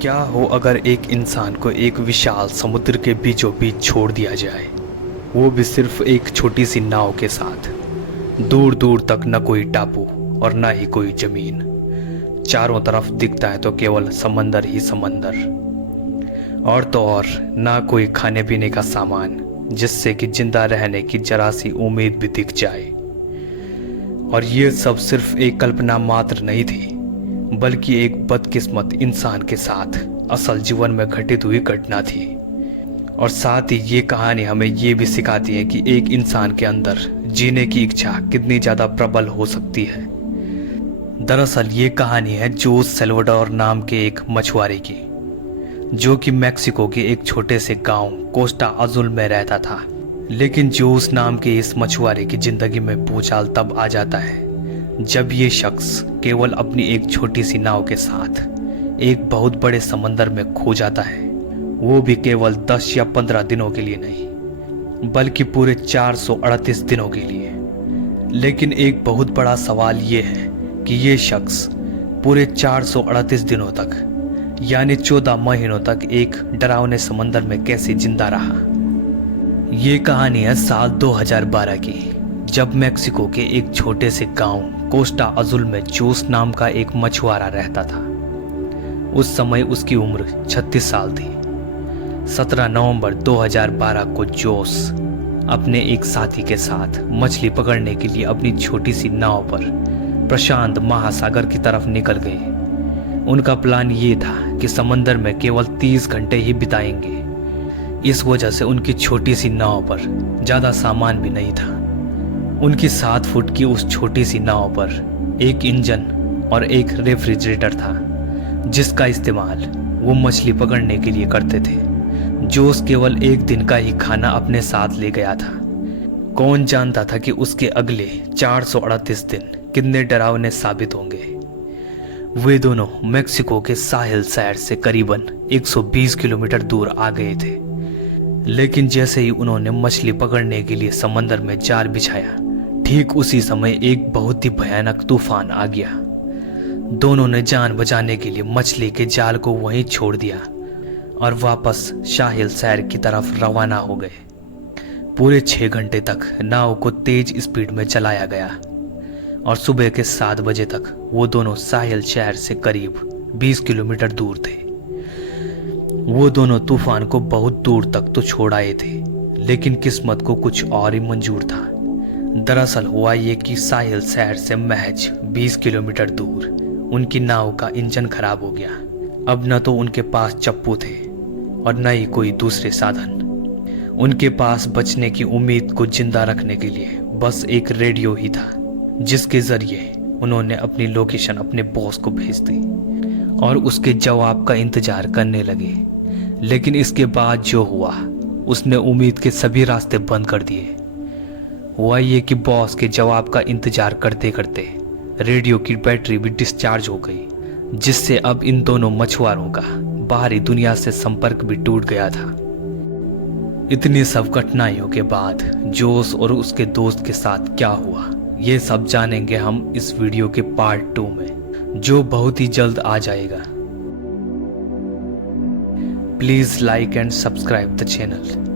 क्या हो अगर एक इंसान को एक विशाल समुद्र के बीचों बीच छोड़ दिया जाए, वो भी सिर्फ एक छोटी सी नाव के साथ। दूर दूर तक न कोई टापू और न ही कोई जमीन, चारों तरफ दिखता है तो केवल समंदर ही समंदर। और तो और ना कोई खाने पीने का सामान जिससे कि जिंदा रहने की जरा सी उम्मीद भी दिख जाए। और ये सब सिर्फ एक कल्पना मात्र नहीं थी, बल्कि एक बदकिस्मत इंसान के साथ असल जीवन में घटित हुई घटना थी। और साथ ही ये कहानी हमें ये भी सिखाती है कि एक इंसान के अंदर जीने की इच्छा कितनी ज़्यादा प्रबल हो सकती है। दरअसल ये कहानी है जोस सेल्वाडोर नाम के एक मछुआरे की, जो कि मैक्सिको के एक छोटे से गांव कोस्टा अजुल में रहता था। लेकिन जोस नाम के इस मछुआरे की जिंदगी में भूचाल तब आ जाता है जब ये शख्स केवल अपनी एक छोटी सी नाव के साथ एक बहुत बड़े समंदर में खो जाता है। वो भी केवल 10 या 15 दिनों के लिए नहीं, बल्कि पूरे 438 दिनों के लिए। लेकिन एक बहुत बड़ा सवाल ये है कि ये शख्स पूरे 438 दिनों तक, यानी 14 महीनों तक एक डरावने समंदर में कैसे जिंदा रहा। ये कहानी है साल 2012 की, जब मैक्सिको के एक छोटे से गांव कोस्टा अजुल में जोस नाम का एक मछुआरा रहता था। उस समय उसकी उम्र 36 साल थी। 17 नवंबर 2012 को जोस अपने एक साथी के साथ मछली पकड़ने के लिए अपनी छोटी सी नाव पर प्रशांत महासागर की तरफ निकल गए। उनका प्लान ये था कि समंदर में केवल 30 घंटे ही बिताएंगे। इस वजह से उनकी छोटी सी नाव पर ज़्यादा सामान भी नहीं था। उनकी 7 फुट की उस छोटी सी नाव पर एक इंजन और एक रेफ्रिजरेटर था, जिसका इस्तेमाल वो मछली पकड़ने के लिए करते थे। जोस केवल एक दिन का ही खाना अपने साथ ले गया था। कौन जानता था कि उसके अगले 438 दिन कितने डरावने साबित होंगे। वे दोनों मैक्सिको के साहिल शहर से करीबन 120 किलोमीटर दूर आ गए थे। लेकिन जैसे ही उन्होंने मछली पकड़ने के लिए समंदर में जाल बिछाया, ठीक उसी समय एक बहुत ही भयानक तूफान आ गया। दोनों ने जान बचाने के लिए मछली के जाल को वहीं छोड़ दिया और वापस साहिल शहर की तरफ रवाना हो गए। पूरे 6 घंटे तक नाव को तेज स्पीड में चलाया गया और सुबह के 7 बजे तक वो दोनों साहिल शहर से करीब 20 किलोमीटर दूर थे। वो दोनों तूफान को बहुत दूर तक तो छोड़ आए थे, लेकिन किस्मत को कुछ और ही मंजूर था। दरअसल हुआ ये कि साहिल शहर से महज 20 किलोमीटर दूर उनकी नाव का इंजन खराब हो गया। अब न तो उनके पास चप्पू थे और न ही कोई दूसरे साधन। उनके पास बचने की उम्मीद को जिंदा रखने के लिए बस एक रेडियो ही था, जिसके जरिए उन्होंने अपनी लोकेशन अपने बॉस को भेज दी और उसके जवाब का इंतजार करने लगे। लेकिन इसके बाद जो हुआ, उसने उम्मीद के सभी रास्ते बंद कर दिए। हुआ ये कि बॉस के जवाब का इंतजार करते करते रेडियो की बैटरी भी डिस्चार्ज हो गई, जिससे अब इन दोनों मछुआरों का बाहरी दुनिया से संपर्क भी टूट गया था। इतनी सब कठिनाइयों के बाद जोस और उसके दोस्त के साथ क्या हुआ, ये सब जानेंगे हम इस वीडियो के पार्ट 2 में, जो बहुत ही जल्द आ जाएगा। Please like and subscribe the channel.